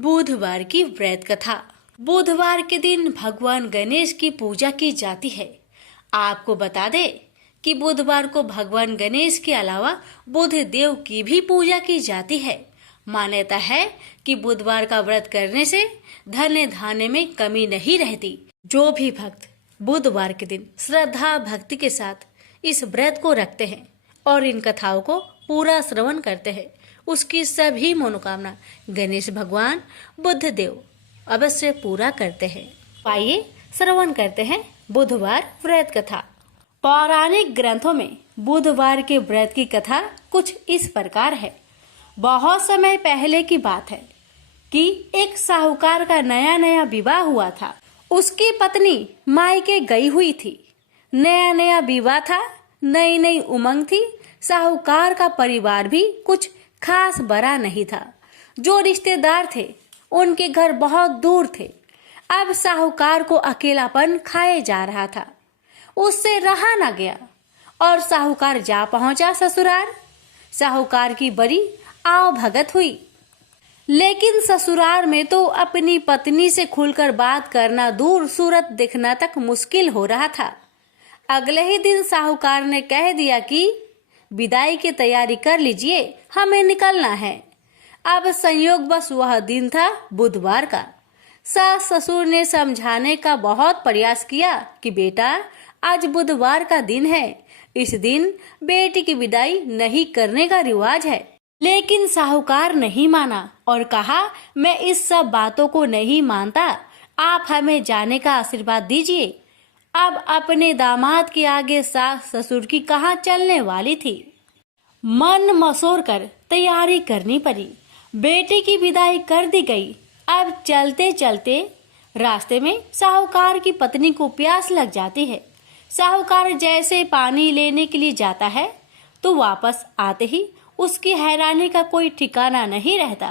बुधवार की व्रत कथा। बुधवार के दिन भगवान गणेश की पूजा की जाती है। आपको बता दे कि बुधवार को भगवान गणेश के अलावा बुध देव की भी पूजा की जाती है। मान्यता है कि बुधवार का व्रत करने से धन धान्य में कमी नहीं रहती। जो भी भक्त बुधवार के दिन श्रद्धा भक्ति के साथ इस व्रत को रखते हैं और इन कथाओं को पूरा श्रवण करते हैं, उसकी सभी मनोकामना गणेश भगवान बुध देव अवश्य पूरा करते हैं। आइए श्रवण करते हैं बुधवार व्रत कथा। पौराणिक ग्रंथों में बुधवार के व्रत की कथा कुछ इस प्रकार है। बहुत समय पहले की बात है कि एक साहूकार का नया नया विवाह हुआ था। उसकी पत्नी मायके गई हुई थी। नया नया विवाह था, नई नई उमंग थी। साहूकार का परिवार भी कुछ खास बड़ा नहीं था। जो रिश्तेदार थे उनके घर बहुत दूर थे। अब साहूकार को अकेलापन खाए जा रहा था। उससे रहा न गया और साहूकार जा पहुंचा ससुराल। साहूकार की बड़ी आव भगत हुई, लेकिन ससुराल में तो अपनी पत्नी से खुलकर बात करना दूर, सूरत दिखना तक मुश्किल हो रहा था। अगले ही दिन साहूकार ने कह दिया कि विदाई की तैयारी कर लीजिए, हमें निकलना है। अब संयोग बस वह दिन था बुधवार का। सास ससुर ने समझाने का बहुत प्रयास किया कि बेटा, आज बुधवार का दिन है, इस दिन बेटी की विदाई नहीं करने का रिवाज है। लेकिन साहूकार नहीं माना और कहा, मैं इस सब बातों को नहीं मानता, आप हमें जाने का आशीर्वाद दीजिए। अब अपने दामाद के आगे सास ससुर की कहाँ चलने वाली थी। मन मसोर कर तैयारी करनी पड़ी। बेटी की विदाई कर दी गई। अब चलते चलते रास्ते में साहूकार की पत्नी को प्यास लग जाती है। साहूकार जैसे पानी लेने के लिए जाता है तो वापस आते ही उसकी हैरानी का कोई ठिकाना नहीं रहता।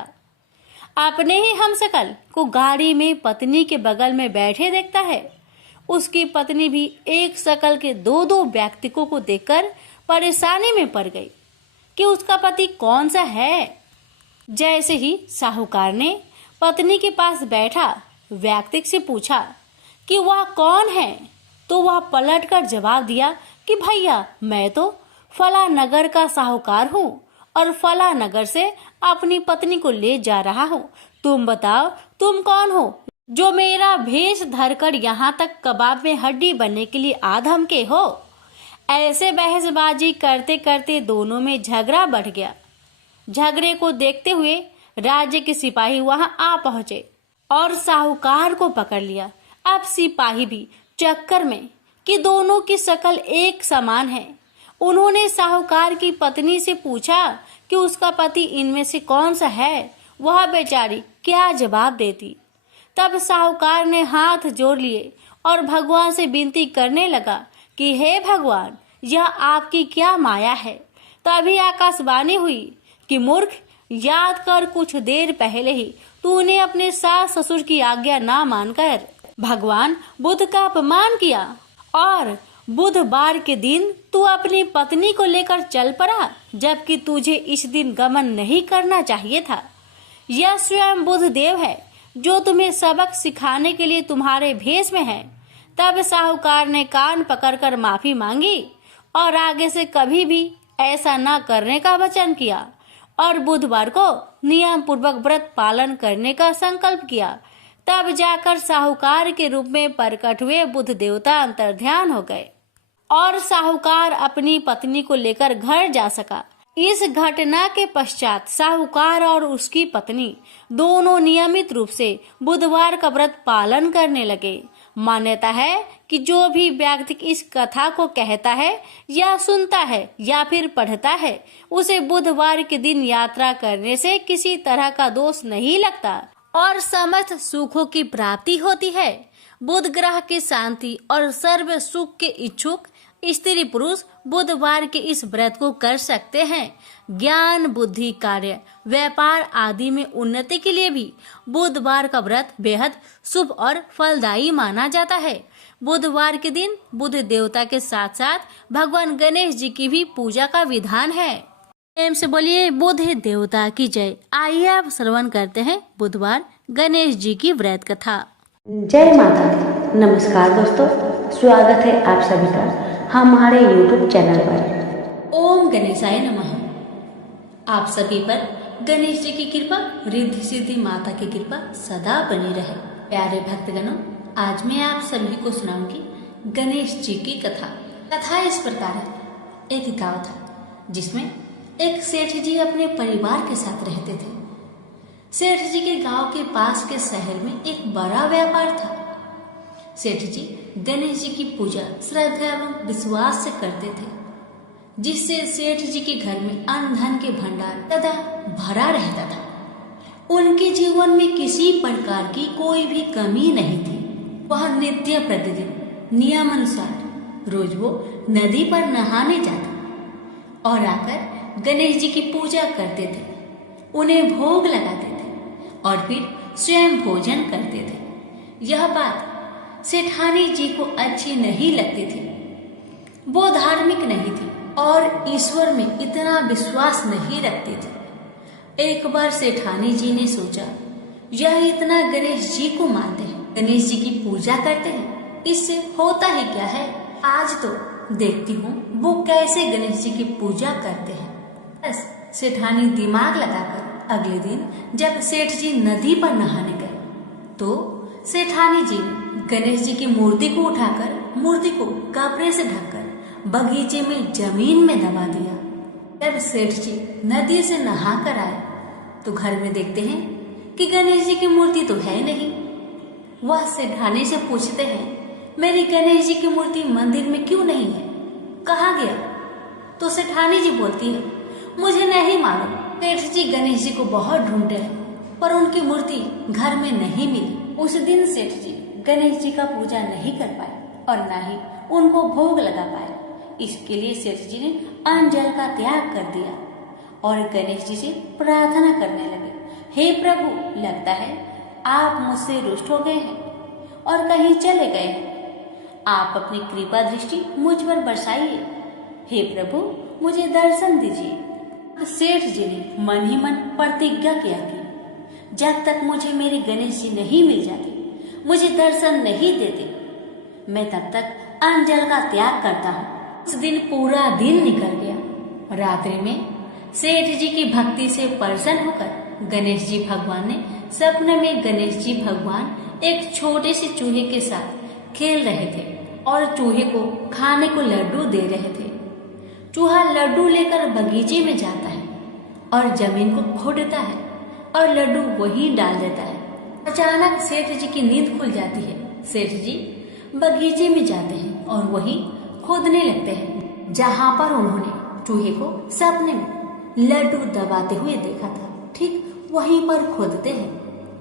अपने ही हमशक्ल को गाड़ी में पत्नी के बगल में बैठे देखता है। उसकी पत्नी भी एक शकल के दो दो व्यक्तियों को देखकर परेशानी में पड़ गई कि उसका पति कौन सा है। जैसे ही साहूकार ने पत्नी के पास बैठा व्यक्ति से पूछा कि वह कौन है, तो वह पलटकर जवाब दिया कि भैया, मैं तो फला नगर का साहूकार हूँ और फला नगर से अपनी पत्नी को ले जा रहा हूँ। तुम बताओ, तुम कौन हो जो मेरा भेष धरकर यहाँ तक कबाब में हड्डी बनने के लिए आ धमके हो। ऐसे बहसबाजी करते करते दोनों में झगड़ा बढ़ गया। झगड़े को देखते हुए राज्य के सिपाही वहां आ पहुंचे और साहूकार को पकड़ लिया। अब सिपाही भी चक्कर में कि दोनों की शक्ल एक समान है। उन्होंने साहूकार की पत्नी से पूछा कि उसका पति इनमें से कौन सा है। वह बेचारी क्या जवाब देती। तब साहूकार ने हाथ जोड़ लिए और भगवान से विनती करने लगा कि हे भगवान, यह आपकी क्या माया है। तभी आकाशवाणी हुई कि मूर्ख, याद कर कुछ देर पहले ही तूने अपने सास ससुर की आज्ञा ना मानकर भगवान बुध का अपमान किया और बुधवार के दिन तू अपनी पत्नी को लेकर चल पड़ा, जबकि तुझे इस दिन गमन नहीं करना चाहिए था। यह स्वयं बुध देव है जो तुम्हें सबक सिखाने के लिए तुम्हारे भेष में है। तब साहूकार ने कान पकड़कर माफी मांगी और आगे से कभी भी ऐसा न करने का वचन किया और बुधवार को नियम पूर्वक व्रत पालन करने का संकल्प किया। तब जाकर साहूकार के रूप में प्रकट हुए बुध देवता अंतर्ध्यान हो गए और साहूकार अपनी पत्नी को लेकर घर जा सका। इस घटना के पश्चात साहूकार और उसकी पत्नी दोनों नियमित रूप से बुधवार का व्रत पालन करने लगे। मान्यता है कि जो भी व्यक्ति इस कथा को कहता है या सुनता है या फिर पढ़ता है, उसे बुधवार के दिन यात्रा करने से किसी तरह का दोष नहीं लगता और समस्त सुखों की प्राप्ति होती है। बुध ग्रह की शांति और सर्व सुख के इच्छुक स्त्री पुरुष बुधवार के इस व्रत को कर सकते हैं। ज्ञान, बुद्धि, कार्य, व्यापार आदि में उन्नति के लिए भी बुधवार का व्रत बेहद शुभ और फलदायी माना जाता है। बुधवार के दिन बुध देवता के साथ साथ भगवान गणेश जी की भी पूजा का विधान है। प्रेम से बोलिए बुध देवता की जय। आइए आप श्रवण करते हैं बुधवार गणेश जी की व्रत कथा। जय माता दी। नमस्कार दोस्तों, स्वागत है आप सभी का हमारे YouTube चैनल पर। ओम गणेशाय नमः। आप सभी पर गणेश जी की कृपा, रिद्धि सिद्धि माता की कृपा सदा बनी रहे। प्यारे भक्तगणों, आज मैं आप सभी को सुनाऊंगी गणेश जी की कथा। कथा इस प्रकार है। एक गांव था जिसमें एक सेठ जी अपने परिवार के साथ रहते थे। सेठ जी के गांव के पास के शहर में एक बड़ा व्यापार था। सेठ जी गणेश जी की पूजा श्रद्धा एवं विश्वास से करते थे, जिससे सेठ जी के घर में अन्न धन के भंडार सदा भरा रहता था। उनके जीवन में किसी प्रकार की कोई भी कमी नहीं थी। वह नित्य प्रतिदिन नियम अनुसार रोज वो नदी पर नहाने जाते और आकर गणेश जी की पूजा करते थे, उन्हें भोग लगाते थे और फिर स्वयं भोजन करते थे। यह बात सेठानी जी को अच्छी नहीं लगती थी। वो धार्मिक नहीं थी और ईश्वर में इतना विश्वास नहीं रखती थी। एक बार सेठानी जी ने सोचा, यह इतना गणेश जी को मानते हैं, गणेश जी की पूजा करते हैं, इससे होता ही क्या है। आज तो देखती हूँ वो कैसे गणेश जी की पूजा करते हैं। बस सेठानी दिमाग लगाकर अगले दिन जब सेठ जी नदी पर नहाने गए तो सेठानी जी ने गणेश जी की मूर्ति को उठाकर मूर्ति को कपड़े से ढककर बगीचे में जमीन में दबा दिया। जब सेठ जी नदी से नहा कर आए तो घर में देखते हैं कि गणेश जी की मूर्ति तो है नहीं। वह सेठानी से पूछते हैं, मेरी गणेश जी की मूर्ति मंदिर में क्यों नहीं है, कहाँ गया? तो सेठानी जी बोलती है, मुझे नहीं मालूम। सेठ जी गणेश जी को बहुत ढूंढते हैं पर उनकी मूर्ति घर में नहीं मिली। उस दिन सेठ जी गणेश जी का पूजा नहीं कर पाए और न ही उनको भोग लगा पाए। इसके लिए सेठ जी ने अन्न जल का त्याग कर दिया और गणेश जी से प्रार्थना करने लगे, हे प्रभु, लगता है आप मुझसे रुष्ट हो गए हैं और कहीं चले गए हैं। आप अपनी कृपा दृष्टि मुझ पर बरसाइए। हे प्रभु, मुझे दर्शन दीजिए। सेठ जी ने मन ही मन प्रतिज्ञा किया कि जब तक मुझे मेरे गणेश जी नहीं मिल जाते, मुझे दर्शन नहीं देते, मैं तब तक अन्न जल का त्याग करता हूँ। उस दिन पूरा दिन निकल गया। रात्रि में सेठ जी की भक्ति से प्रसन्न होकर गणेश जी भगवान ने सपने में गणेश जी भगवान एक छोटे से चूहे के साथ खेल रहे थे और चूहे को खाने को लड्डू दे रहे थे। चूहा लड्डू लेकर बगीचे में जाता है और जमीन को खोदता है और लड्डू वहीं डाल देता है। अचानक सेठ जी की नींद खुल जाती है। सेठ जी बगीचे में जाते हैं और वहीं खोदने लगते हैं जहाँ पर उन्होंने चूहे को सपने में लड्डू दबाते हुए देखा था। ठीक वहीं पर खोदते हैं।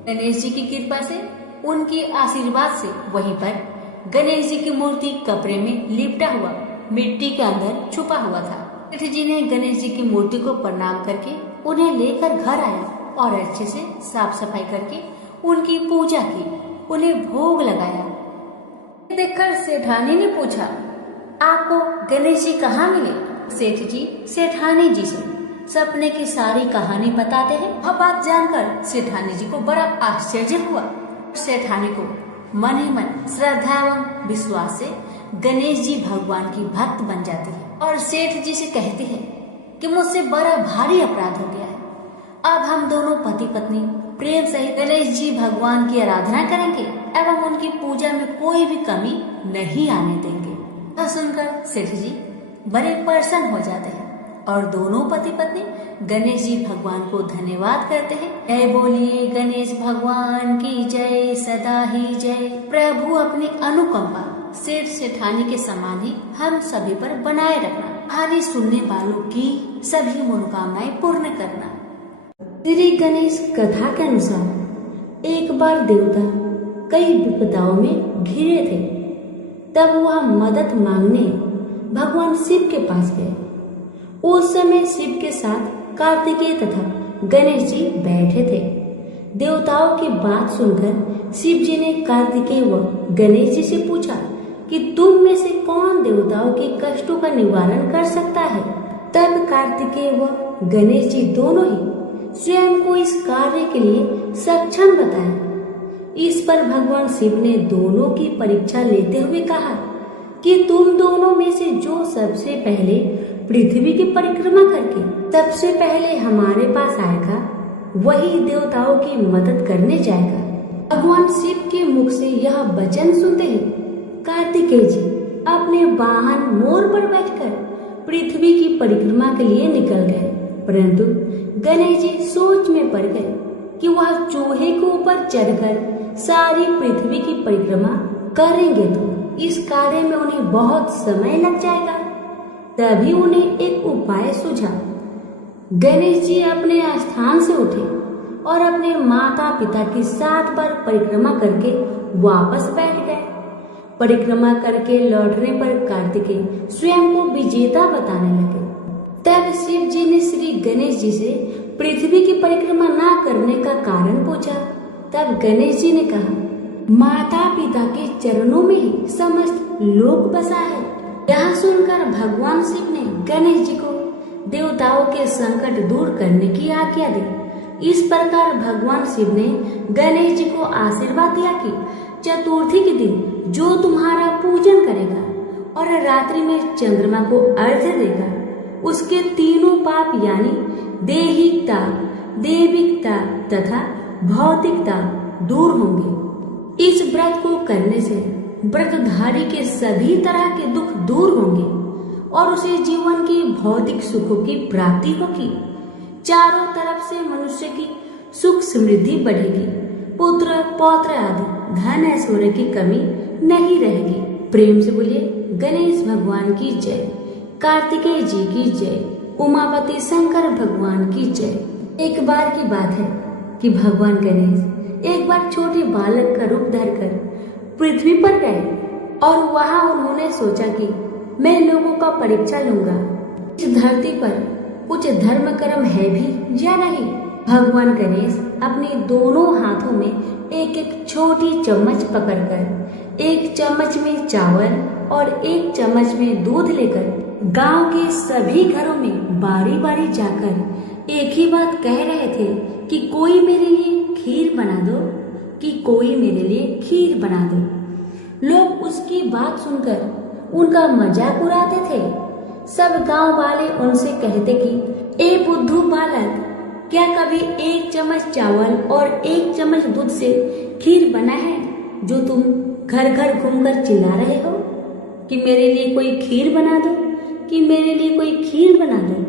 गणेश जी की कृपा से, उनके आशीर्वाद से वहीं पर गणेश जी की मूर्ति कपड़े में लिपटा हुआ मिट्टी के अंदर छुपा हुआ था। सेठ जी ने गणेश जी की मूर्ति को प्रणाम करके उन्हें लेकर घर आया और अच्छे से साफ सफाई करके उनकी पूजा की, उन्हें भोग लगाया। देखकर सेठानी ने पूछा, आपको गणेश जी कहाँ मिले? सेठ जी सेठानी जी से सपने की सारी कहानी बताते हैं। वह बात जानकर सेठानी जी को बड़ा आश्चर्य हुआ। सेठानी को मन ही मन श्रद्धा एवं विश्वास से गणेश जी भगवान की भक्त बन जाती है और सेठ जी से कहती है कि मुझसे बड़ा भारी अपराध हो गया है। अब हम दोनों पति पत्नी प्रेम सहित गणेश जी भगवान की आराधना करेंगे एवं उनकी पूजा में कोई भी कमी नहीं आने देंगे। यह सुनकर सेठ जी बड़े प्रसन्न हो जाते हैं और दोनों पति पत्नी गणेश जी भगवान को धन्यवाद करते हैं। जय बोलिए गणेश भगवान की जय, सदा ही जय। प्रभु अपनी अनुकंपा सेठ सेठानी के समान ही हम सभी पर बनाए रखना। कहानी सुनने वालों की सभी मनोकामनाएं पूर्ण करना। श्री गणेश कथा के अनुसार एक बार देवता कई विपदाओं में घिरे थे। तब वह मदद मांगने भगवान शिव के पास गए। उस समय शिव के साथ कार्तिकेय तथा गणेश जी बैठे थे। देवताओं की बात सुनकर शिव जी ने कार्तिकेय व गणेश जी से पूछा कि तुम में से कौन देवताओं के कष्टों का निवारण कर सकता है। तब कार्तिकेय व गणेश जी दोनों ही स्वयं को इस कार्य के लिए सक्षम बताया। इस पर भगवान शिव ने दोनों की परीक्षा लेते हुए कहा कि तुम दोनों में से जो सबसे पहले पृथ्वी की परिक्रमा करके सबसे पहले हमारे पास आएगा वही देवताओं की मदद करने जाएगा। भगवान शिव के मुख से यह वचन सुनते ही कार्तिकेय जी अपने वाहन मोर पर बैठकर पृथ्वी की परिक्रमा के लिए निकल गए, परंतु गणेश जी सोच में पड़ गए कि वह चूहे के ऊपर चढ़कर सारी पृथ्वी की परिक्रमा करेंगे तो इस कार्य में उन्हें बहुत समय लग जाएगा। तभी उन्हें एक उपाय सूझा। गणेश जी अपने स्थान से उठे और अपने माता पिता की 7 बार परिक्रमा करके वापस बैठ गए। परिक्रमा करके लौटने पर कार्तिकेय स्वयं को विजेता बताने लगे। तब शिव जी ने श्री गणेश जी से पृथ्वी की परिक्रमा ना करने का कारण पूछा। तब गणेश जी ने कहा, माता पिता के चरणों में ही समस्त लोक बसा है। यह सुनकर भगवान शिव ने गणेश जी को देवताओं के संकट दूर करने की आज्ञा दी। इस प्रकार भगवान शिव ने गणेश जी को आशीर्वाद दिया कि चतुर्थी के दिन जो तुम्हारा पूजन करेगा और रात्रि में चंद्रमा को अर्घ्य देगा उसके तीनों पाप यानी देहिकता, देविकता तथा भौतिकता दूर होंगे। इस व्रत को करने से व्रतधारी के सभी तरह के दुख दूर होंगे और उसे जीवन की भौतिक सुखों की प्राप्ति होगी। चारों तरफ से मनुष्य की सुख समृद्धि बढ़ेगी, पुत्र पौत्र आदि धन ऐश्वर्य की कमी नहीं रहेगी। प्रेम से बोलिए गणेश भगवान की जय, कार्तिकेय जी की जय, उमापति शंकर भगवान की जय। एक बार की बात है कि भगवान गणेश एक बार छोटे बालक का रूप धरकर पृथ्वी पर गए और वहां उन्होंने सोचा कि मैं लोगों का परीक्षा लूंगा, इस धरती पर कुछ धर्म कर्म है भी या नहीं। भगवान गणेश अपने दोनों हाथों में एक एक छोटी चम्मच पकड़कर एक चम्मच में चावल और एक चम्मच में दूध लेकर गांव के सभी घरों में बारी बारी जाकर एक ही बात कह रहे थे कि कोई मेरे लिए खीर बना दो, कि कोई मेरे लिए खीर बना दो। लोग उसकी बात सुनकर उनका मजाक उड़ाते थे। सब गांव वाले उनसे कहते कि ए बुद्धू बालक, क्या कभी एक चम्मच चावल और एक चम्मच दूध से खीर बना है जो तुम घर घर घूमकर चिल्ला रहे हो कि मेरे लिए कोई खीर बना दो, कि मेरे लिए कोई खीर बना दो।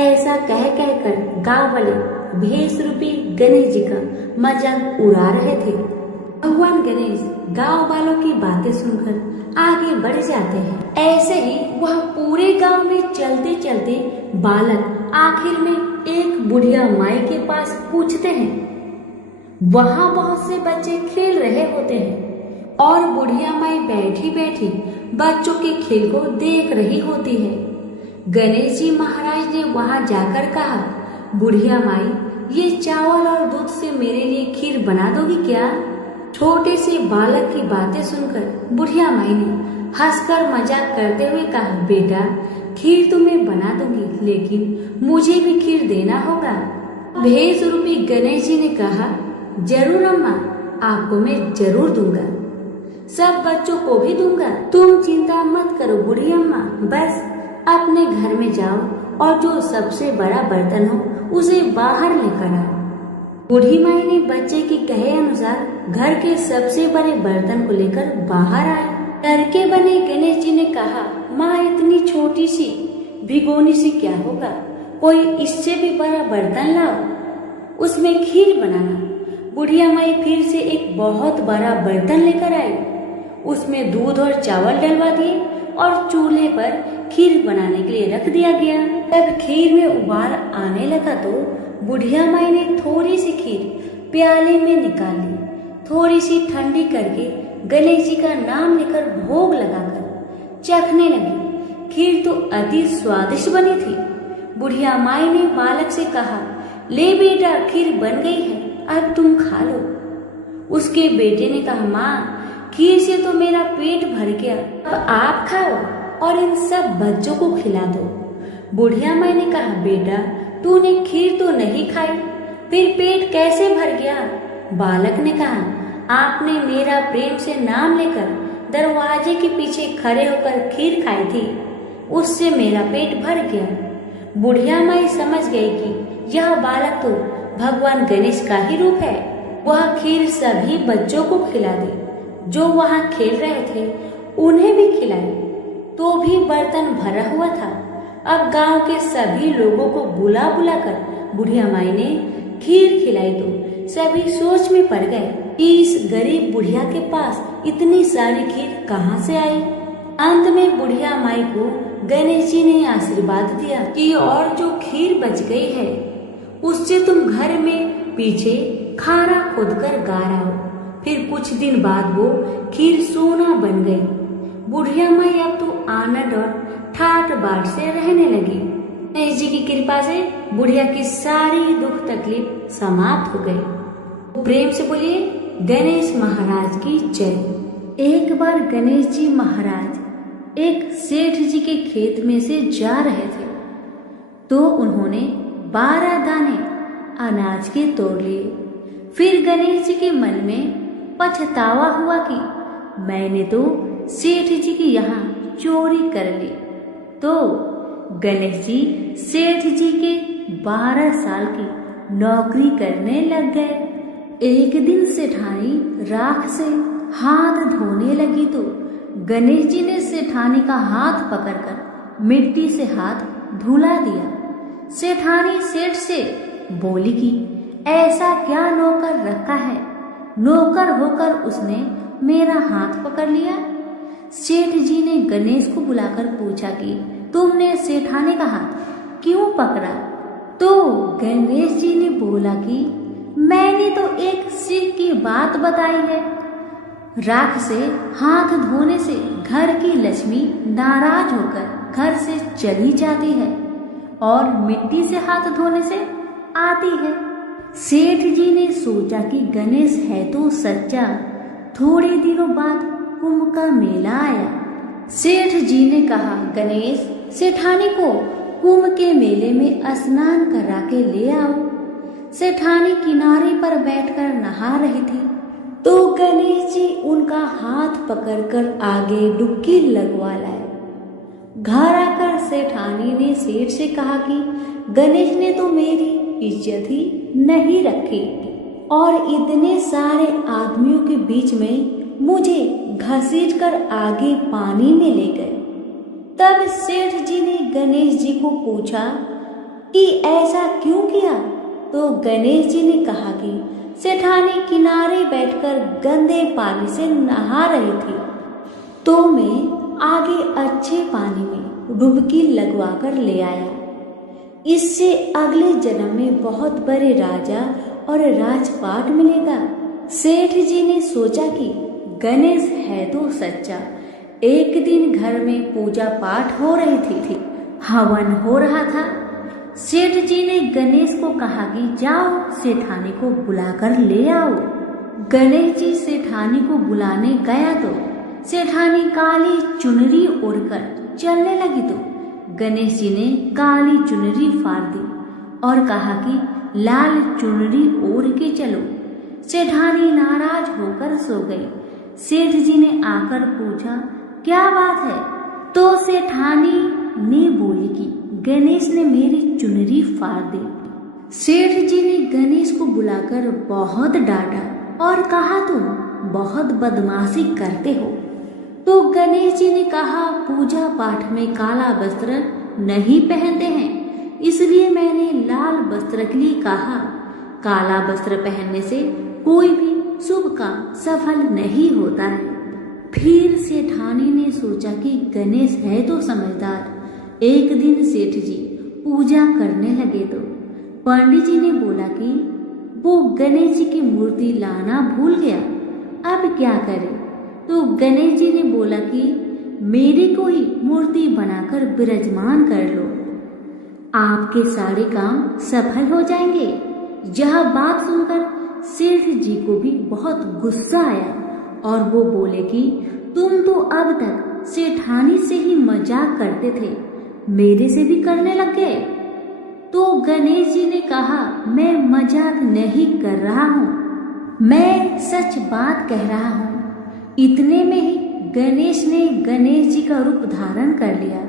ऐसा कह कहकर गांव वाले भेष रूपी गणेश जी का मजाक उड़ा रहे थे। भगवान गणेश गांव वालों की बातें सुनकर आगे बढ़ जाते हैं। ऐसे ही वह पूरे गांव में चलते चलते बालक आखिर में एक बुढ़िया माई के पास पूछते हैं। वहाँ बहुत से बच्चे खेल रहे होते हैं और बुढ़िया माई बैठी बैठी बच्चों के खेल को देख रही होती है। गणेश जी महाराज ने वहाँ जाकर कहा, बुढ़िया माई, ये चावल और दूध से मेरे लिए खीर बना दोगी क्या? छोटे से बालक की बातें सुनकर बुढ़िया माई ने हंसकर मजाक करते हुए कहा, बेटा खीर तो मैं बना दूंगी, लेकिन मुझे भी खीर देना होगा। भेष रूपी गणेश जी ने कहा, जरूर अम्मा, आपको मैं जरूर दूंगा, सब बच्चों को भी दूंगा। तुम चिंता मत करो बूढ़ी अम्मा, बस अपने घर में जाओ और जो सबसे बड़ा बर्तन हो उसे बाहर लेकर आओ। बूढ़ी माई ने बच्चे की कहे अनुसार घर के सबसे बड़े बर्तन को लेकर बाहर आए। डर के बने गणेश जी ने कहा, माँ इतनी छोटी सी भिगोनी से क्या होगा, कोई इससे भी बड़ा बर्तन लाओ, उसमें खीर बनाना। बुढ़िया माई फिर से एक बहुत बड़ा बर्तन लेकर आई, उसमें दूध और चावल डलवा दिए और चूल्हे पर खीर बनाने के लिए रख दिया गया। जब खीर में उबाल आने लगा तो बुढ़िया माई ने थोड़ी सी खीर प्याले में निकाल ली, थोड़ी सी ठंडी करके गणेश जी का नाम लेकर भोग लगाकर चखने लगी। खीर तो अति स्वादिष्ट बनी थी। बुढ़िया माई ने बालक से कहा, ले बेटा खीर बन गई है, अब तुम खा लो। उसके बेटे ने कहा, माँ खीर से तो मेरा पेट भर गया, अब आप खाओ और इन सब बच्चों को खिला दो। बुढ़िया माई ने कहा, बेटा तूने खीर तो नहीं खाई फिर पेट कैसे भर गया? बालक ने कहा, आपने मेरा प्रेम से नाम लेकर दरवाजे के पीछे खड़े होकर खीर खाई थी, उससे मेरा पेट भर गया। बुढ़िया माई समझ गई कि यह बालक तो भगवान गणेश का ही रूप है। वह खीर सभी बच्चों को खिला दी जो वहां खेल रहे थे, उन्हें भी खिलाई, तो भी बर्तन भरा हुआ था। अब गांव के सभी लोगों को बुला बुला कर बुढ़िया माई ने खीर खिलाई तो सभी सोच में पड़ गए कि इस गरीब बुढ़िया के पास इतनी सारी खीर कहाँ से आई। अंत में बुढ़िया माई को गणेश जी ने आशीर्वाद दिया कि और जो खीर बच गई है उससे तुम घर में पीछे खारा खोदकर गाड़ो। फिर कुछ दिन बाद वो खीर सोना बन गई। बुढ़िया माई अब तो आनंद और ठाट बाट से रहने लगी। गणेश जी की कृपा से बुढ़िया की सारी दुख तकलीफ समाप्त हो गई। प्रेम से बोलिए गणेश महाराज की जय। एक बार गणेश जी महाराज एक सेठ जी के खेत में से जा रहे थे तो उन्होंने 12 दाने अनाज के तोड़ लिए। फिर गणेश जी के मन में पछतावा हुआ कि मैंने तो सेठ जी की यहाँ चोरी कर ली। तो गणेश जी सेठ जी के 12 साल की नौकरी करने लग गए। एक दिन सेठानी राख से हाथ धोने लगी तो गणेश जी ने सेठानी का हाथ पकड़कर मिट्टी से हाथ धुला दिया। सेठानी सेठ से बोली कि ऐसा क्या नौकर रखा है, नौकर होकर उसने मेरा हाथ पकड़ लिया। सेठ जी ने गणेश को बुलाकर पूछा कि तुमने सेठानी का हाथ क्यों पकड़ा? तो गणेश जी ने बोला कि मैंने तो एक सिर्फ की बात बताई है। राख से हाथ धोने से घर की लक्ष्मी नाराज होकर घर से चली जाती है और मिट्टी से हाथ धोने से आती है। सेठ जी ने सोचा कि गणेश है तो सच्चा। थोड़े दिनों बाद कुंभ का मेला आया। सेठ जी ने कहा, गणेश सेठानी को कुंभ के मेले में स्नान करा के ले आओ। सेठानी किनारे पर बैठकर नहा रही थी तो गणेश जी उनका हाथ पकड़कर आगे डुबकी लगवा लाए। घर आकर सेठानी ने सेठ से कहा कि गणेश ने तो मेरी इज्जत ही नहीं रखी और इतने सारे आदमियों के बीच में मुझे घसीट कर आगे पानी में ले गए। तब सेठ जी ने गणेश जी को पूछा कि ऐसा क्यों किया? तो गणेश जी ने कहा कि सेठानी किनारे बैठकर गंदे पानी से नहा रही थी तो मैं आगे अच्छे पानी में डुबकी लगवा कर ले आया। इससे अगले जन्म में बहुत बड़े राजा और राजपाट मिलेगा। सेठ जी ने सोचा कि गणेश है तो सच्चा। एक दिन घर में पूजा पाठ हो रही थी, हवन हो रहा था। सेठ जी ने गणेश को कहा कि जाओ सेठानी को बुलाकर ले आओ। गणेश जी सेठानी को बुलाने गया तो सेठानी काली चुनरी ओढ़कर चलने लगी तो गणेश जी ने काली चुनरी फाड़ दी और कहा कि लाल चुनरी ओढ़ के चलो। सेठानी नाराज होकर सो गई। सेठ जी ने आकर पूछा, क्या बात है? तो सेठानी ने बोली कि गणेश ने मेरी चुनरी फाड़ दी। सेठ जी ने गणेश को बुलाकर बहुत डांटा और कहा, तुम बहुत बदमाशी करते हो। तो गणेश जी ने कहा, पूजा पाठ में काला वस्त्र नहीं पहनते हैं, इसलिए मैंने लाल वस्त्र के लिए कहा। काला वस्त्र पहनने से कोई भी शुभ काम सफल नहीं होता है। फिर सेठानी ने सोचा कि गणेश है तो समझदार। एक दिन सेठ जी पूजा करने लगे तो पंडित जी ने बोला कि वो गणेश जी की मूर्ति लाना भूल गया, अब क्या करे? तो गणेश जी ने बोला कि मेरी कोई मूर्ति बनाकर विराजमान कर लो, आपके सारे काम सफल हो जाएंगे। यह बात सुनकर सेठ जी को भी बहुत गुस्सा आया और वो बोले कि तुम तो अब तक सेठानी से ही मजाक करते थे, मेरे से भी करने लग गए। तो गणेश जी ने कहा, मैं मजाक नहीं कर रहा हूँ, मैं सच बात कह रहा हूँ। इतने में ही गणेश ने गणेश जी का रूप धारण कर लिया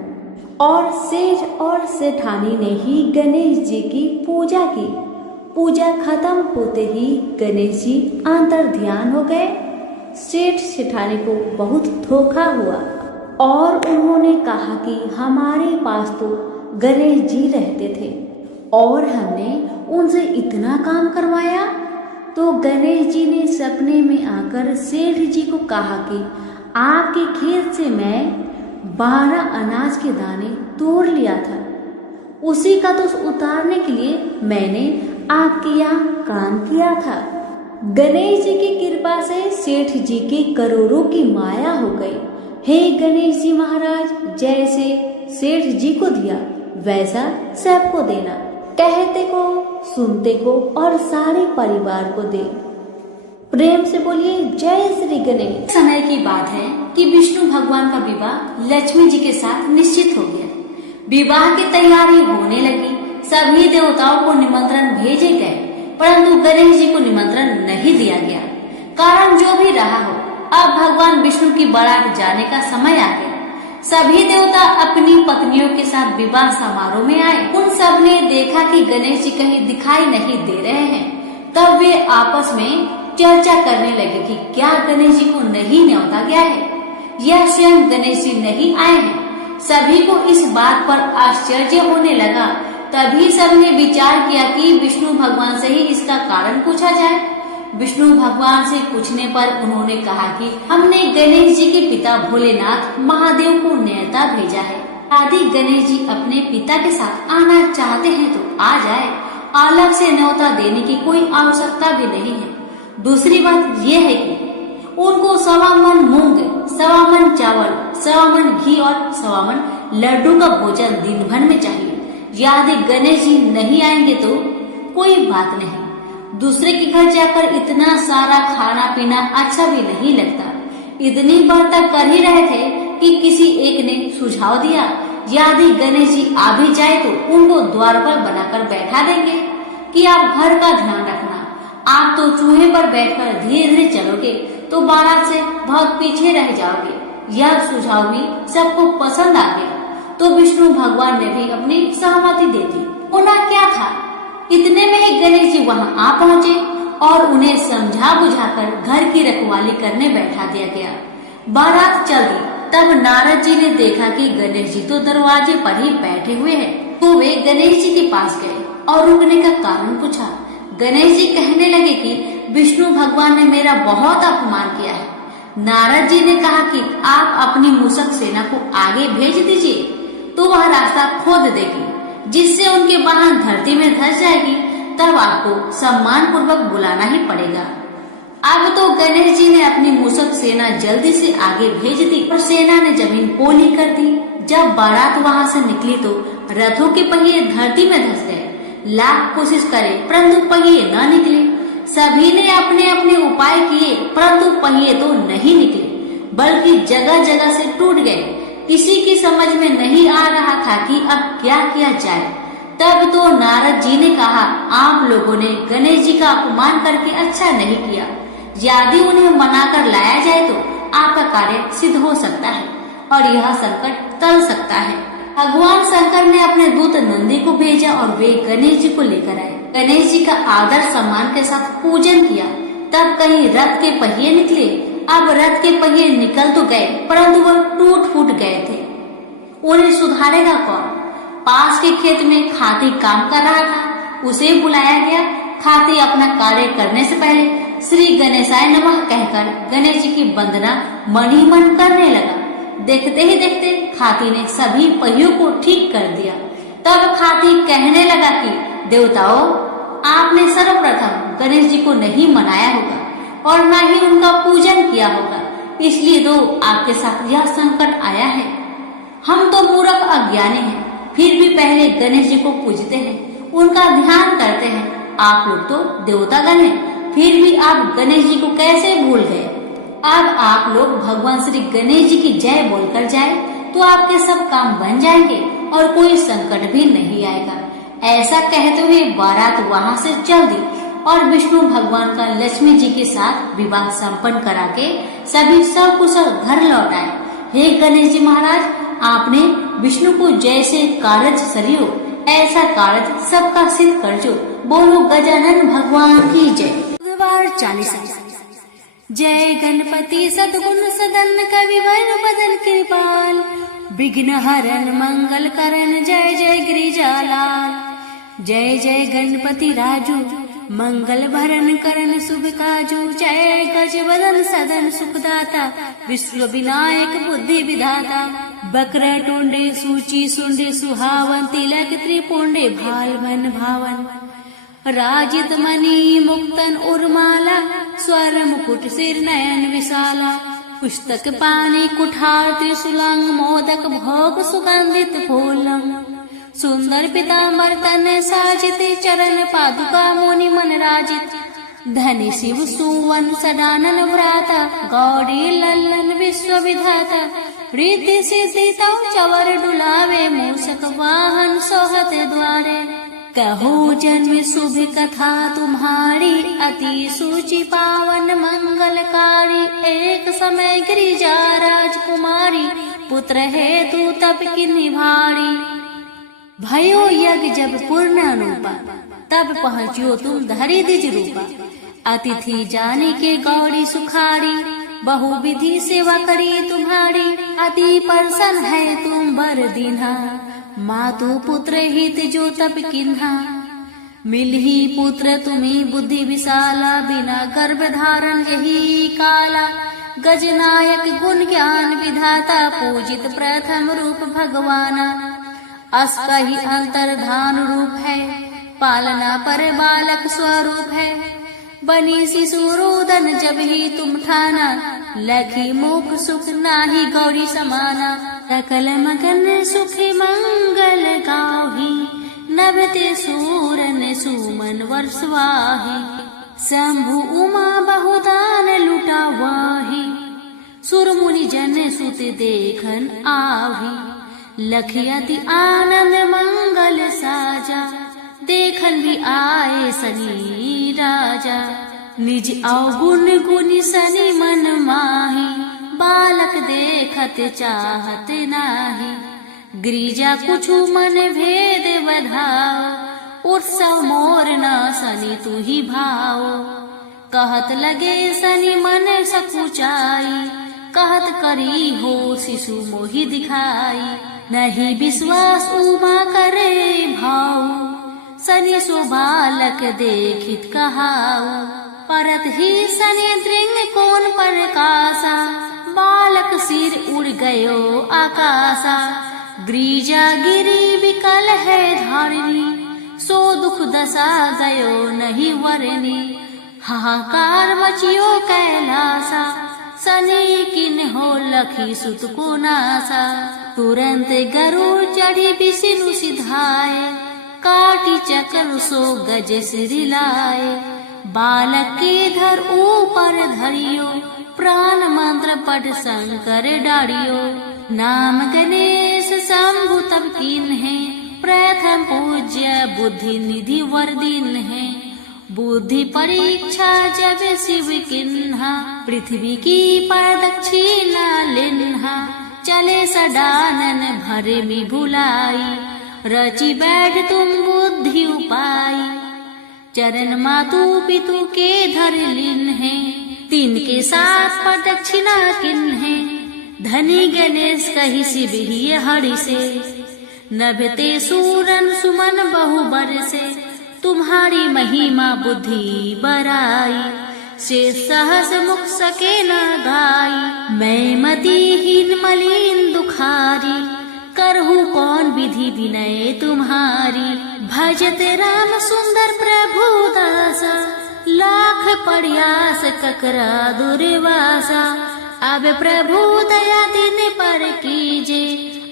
और सेठ और सेठानी ने ही गणेश जी की पूजा की। पूजा खत्म होते ही गणेश जी अंतर ध्यान हो गए। सेठ सेठानी को बहुत धोखा हुआ और उन्होंने कहा कि हमारे पास तो गणेश जी रहते थे और हमने उनसे इतना काम करवाया। तो गणेश जी ने सपने में आकर सेठ जी को कहा कि आपके खेत से मैं 12 अनाज के दाने तोड़ लिया था, उसी का तो उतारने के लिए मैंने आपके यहाँ काम किया था। गणेश जी की कृपा से सेठ जी की करोड़ों की माया हो गई। हे गणेश जी महाराज, जैसे सेठ जी को दिया वैसा सबको देना, कहते को, सुनते को और सारे परिवार को दे। प्रेम से बोलिए जय श्री गणेश। समय की बात है कि विष्णु भगवान का विवाह लक्ष्मी जी के साथ निश्चित हो गया। विवाह की तैयारी होने लगी। सभी देवताओं को निमंत्रण भेजे गए, परंतु गणेश जी को निमंत्रण नहीं दिया गया। कारण जो भी रहा हो, अब भगवान विष्णु की बारात जाने का समय आ गया। सभी देवता अपनी पत्नियों के साथ विवाह समारोह में आए। उन सब ने देखा कि गणेश जी कहीं दिखाई नहीं दे रहे हैं। तब वे आपस में चर्चा करने लगे कि क्या गणेश जी को नहीं न्योता गया है या स्वयं गणेश जी नहीं आए हैं। सभी को इस बात पर आश्चर्य होने लगा। तभी सबने विचार किया कि विष्णु भगवान से ही इसका कारण पूछा जाए। विष्णु भगवान से पूछने पर उन्होंने कहा कि हमने गणेश जी के पिता भोलेनाथ महादेव को न्योता भेजा है। यदि गणेश जी अपने पिता के साथ आना चाहते हैं तो आ जाए, अलग से न्योता देने की कोई आवश्यकता भी नहीं है। दूसरी बात यह है कि उनको 1.25 मन मूंग, 1.25 मन चावल, 1.25 मन घी और 1.25 मन लड्डू का भोजन दिन भर में चाहिए। यदि गणेश जी नहीं आएंगे तो कोई बात नहीं, दूसरे के घर जाकर इतना सारा खाना पीना अच्छा भी नहीं लगता। इतनी बात कर ही रहे थे कि किसी एक ने सुझाव दिया, यदि गणेश जी आ भी जाए तो उनको द्वार पर बनाकर बैठा देंगे कि आप घर का ध्यान रखना। आप तो चूहे पर बैठकर धीरे धीरे चलोगे तो बारात से बहुत पीछे रह जाओगे। यह सुझाव भी सबको पसंद आ गया। तो विष्णु भगवान ने भी अपनी सहमति दे दी। होना क्या था, इतने में ही गणेश जी वहाँ आ पहुँचे और उन्हें समझा बुझाकर घर की रखवाली करने बैठा दिया गया। बारात चल दी। तब नारद जी ने देखा कि गणेश जी तो दरवाजे पर ही बैठे हुए हैं। तो वे गणेश जी के पास गए और रुकने का कारण पूछा। गणेश जी कहने लगे कि विष्णु भगवान ने मेरा बहुत अपमान किया है। नारद जी ने कहा कि आप अपनी मूषक सेना को आगे भेज दीजिए तो वह रास्ता खोद देगी, जिससे उनके वाहन धरती में धंस जाएगी। तब आपको सम्मान पूर्वक बुलाना ही पड़ेगा। अब तो गणेश जी ने अपनी मूषक सेना जल्दी से आगे भेज दी और सेना ने जमीन पोली कर दी। जब बारात वहाँ से निकली तो रथों के पहिए धरती में धंस गए। लाख कोशिश करे परंतु पहिए न निकले। सभी ने अपने अपने उपाय किए परंतु पहिए तो नहीं निकले, बल्कि जगह जगह से टूट गए। किसी की समझ में नहीं आ रहा था कि अब क्या किया जाए। तब तो नारद जी ने कहा, आप लोगों ने गणेश जी का अपमान करके अच्छा नहीं किया। यदि उन्हें मनाकर लाया जाए तो आपका कार्य सिद्ध हो सकता है और यह संकट टल सकता है। भगवान शंकर ने अपने दूत नंदी को भेजा और वे गणेश जी को लेकर आए। गणेश जी का आदर सम्मान के साथ पूजन किया। तब कहीं रथ के पहिए निकले। अब रथ के पहिए निकल तो गए परंतु वह टूट फूट गए थे। उन्हें सुधारेगा कौन? पास के खेत में खाती काम कर रहा था, उसे बुलाया गया। खाती अपना कार्य करने से पहले श्री गणेशाय नमः कहकर गणेश जी की वंदना मन ही मन करने लगा। देखते ही देखते खाती ने सभी पहियों को ठीक कर दिया। तब खाती कहने लगा कि देवताओं, आपने सर्वप्रथम गणेश जी को नहीं मनाया होगा और न ही उनका पूजन किया होगा, इसलिए तो आपके साथ यह संकट आया है। हम तो मूर्ख अज्ञानी हैं, फिर भी पहले गणेश जी को पूजते हैं, उनका ध्यान करते हैं। आप लोग तो देवतागण हैं, फिर भी आप गणेश जी को कैसे भूल गए? अब आप लोग भगवान श्री गणेश जी की जय बोलकर जाए तो आपके सब काम बन जाएंगे और कोई संकट भी नहीं आएगा। ऐसा कहते हुए बारात वहां से चल दी और विष्णु भगवान का लक्ष्मी जी के साथ विवाह संपन्न करा के सभी सकुशल घर लौट आए। हे गणेश जी महाराज, आपने विष्णु को जैसे कारज सलियो ऐसा कारज सबका सिद्ध कर जो। बोलो गजानन भगवान की जय। बुधवार चालीसा। जय गणपति सद्गुण सदन कविवर बदन कृपाल, विघ्न हरन मंगल करन जय जय गिरिजालाल। जय जय गणपति राजू मंगल भरन करन शुभ काजू, जय गज बदन सदन सुखदाता विश्व विनायक बुद्धि विधाता। बकर टोंडे सूची सुंडे सुहावन, तिलक त्रिपुंडे भाल मन भावन। राजित मणि मुक्तन उर्माला, स्वर मुकुट सिर नयन विशाला। पुस्तक पानी कुठार त्रिशूलंग, मोदक भोग सुगंधित फूलंग। सुंदर पीताम्बर तन साजित, चरण पादुका मुनि मन राजित। धनि शिव सुवन सदानन भ्राता, गौरी लल्लन विश्व विधाता। रिद्धि सिद्धि तौ चवर डुलावे, मूषक वाहन सोहत द्वारे। कहो जन्म शुभ कथा तुम्हारी, अति सूचि पावन मंगलकारी। एक समय गिरिजा राजकुमारी, पुत्र हेतु तप की निभारी। भयो यज्ञ जब पूर्ण अनुपा, तब पहुँचियो तुम धरि द्विज रूपा। अतिथि जाने के गौरी सुखारी, बहु विधि सेवा करी तुम्हारी। अति प्रसन्न है तुम बर दीन्हा, मातु पुत्र हित जो तप किन्हा। मिलही पुत्र तुम्हें बुद्धि विशाला, बिना गर्भ धारण यही काला। गजनायक गुण ज्ञान विधाता, पूजित प्रथम रूप भगवाना। अष्टही अंतर्धान रूप है, पालना पर बालक स्वरूप है। बनी शिशु रोदन जब ही तुम ठाना, लखी मुख सुख नाही गौरी समाना। सकल मगन सुखी मंगल गाही, नभते सूरन सुमन वर्षवाही। शंभु उमा बहुदान लुटावाही, सुर मुनि जन सुत देखन आही। लखियति आनंद मंगल साजा, देखन भी आए सनी राजा। निज अवगुण गुनि सनी मन माही, बालक देखत चाहत नाही। गिरिजा कुछु मन भेद बधाओ, उत्सव मोर न सनी तू ही भाओ। कहत लगे सनी मन सकुचाई, कहत करी हो शिशु मोहि दिखाई। नहीं विश्वास उमा करे भाव, सनी सो बालक देखित कहाऊ। परत ही सनी दृंग कोन प्रकाशा, बालक सिर उड़ गयो आकाशा। गिरिजा गिरी विकल है धारिणी, सो दुख दशा गयो नहीं वरनी। हाहाकार मचियो कैलासा, सनी किन हो लखी सुत को नासा। तुरंत गरुड़ चढ़ी विष्णु सिधाए, काटी चक्र सो गज सिरिलाए। बालक के धर ऊपर धरियो, प्राण मंत्र पढ़ शंकर डारियो। नाम गणेश शंभु तब कीन है, प्रथम पूज्य बुद्धि निधि वर्दिन है। बुद्धि परीक्षा जब शिव किन्हा, पृथ्वी की प्रदक्षिणा लिन्हा। चले सडानन भरे में भुलाई, रची बैठ तुम बुद्धि उपाय। चरण मातु पितु के धर लिन है, तीन के साथ प्रदक्षिणा किन है। धनी गणेश कही शिव ही हरि से, नभते सूरन सुमन बहु बरसे। तुम्हारी महिमा बुद्धि बराई, से सहस मुख सके न गाई। मैं मतिहीन मलिन दुखारी, करहूँ कौन विधि विनय तुम्हारी। भजत राम सुंदर प्रभु दासा, लाख प्रयास ककरा दुर्वासा। अब प्रभु दया दिन पर कीजे,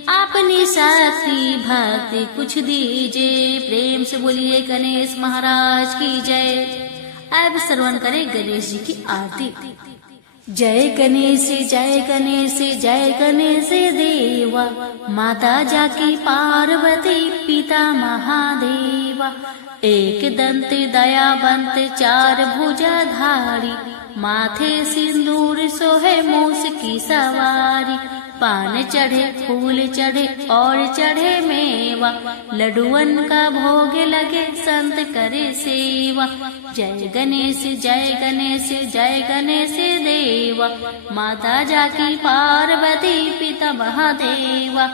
अपनी शक्ति भक्ति कुछ दीजे। प्रेम से बोलिए गणेश महाराज की जय। अब श्रवण करें गणेश जी की आरती। जय गणेश जय गणेश जय गणेश देवा, माता जाकी पार्वती पिता महादेवा। एक दंत दयावंत चार भुजाधारी, माथे सिंदूर सोहे मूस की सवारी। पान चढ़े फूल चढ़े और चढ़े मेवा, लड्डुअन का भोग लगे संत करे सेवा। जय गणेश जय गणेश जय गणेश देवा, माता जाकी पार्वती पिता महादेवा।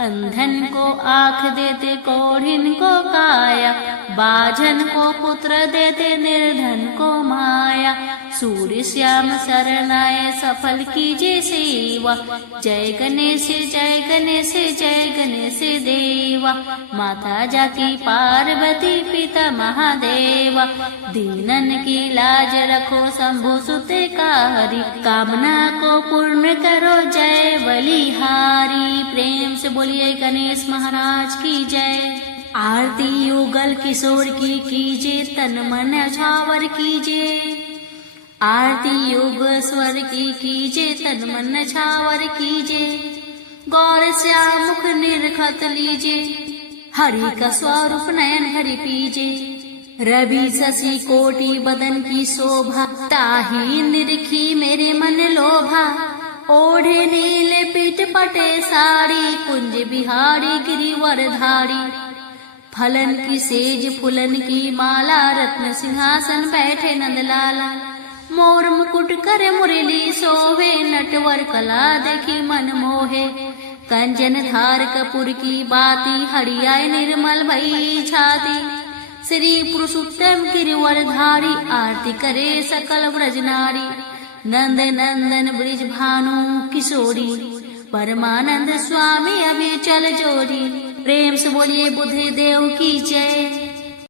अंधन को आँख देते कोढ़िन को काया, बाझन को पुत्र देते निर्धन को माया। सूर्य श्याम शरणाए सफल कीजिए सेवा, जय गणेश जय गणेश जय गणेश देवा। माता जाकी पार्वती पिता महादेवा, दीनन की लाज रखो शंभु सुतकारी। कामना को पूर्ण करो जय बलिहारी। प्रेम से बोलिए गणेश महाराज की जय। आरती युगल किशोर की कीजिए, तन मन छावर कीजिए। आरती योग स्वर की कीजिए, तन मन छावर कीजिए। गौर श्याम मुख निरखत लीजिए, हरि का स्वरूप नयन भरि पीजिए। रवि शशि कोटि बदन की शोभा, ताही निरखी मेरे मन लोभा। ओढ़े नीले पीठ पटे साड़ी, कुंज बिहारी गिरिवर धारी। फलन की सेज फुलन की माला, रत्न सिंहासन बैठे नंदलाला। मोर मुकुट करे मुरली सोवे, नटवर कला देखी मन मोहे। कंजन धार कपूर की बाती, हरियाय निर्मल भई छाती। श्री पुरुषोत्तम गिरिवर धारी, आरती करे सकल ब्रज नारी। नंद नंदन ब्रिज भानु किशोरी, परमानंद स्वामी अभी चल जोरी। प्रेम से बोलिए बुद्ध देव की जय।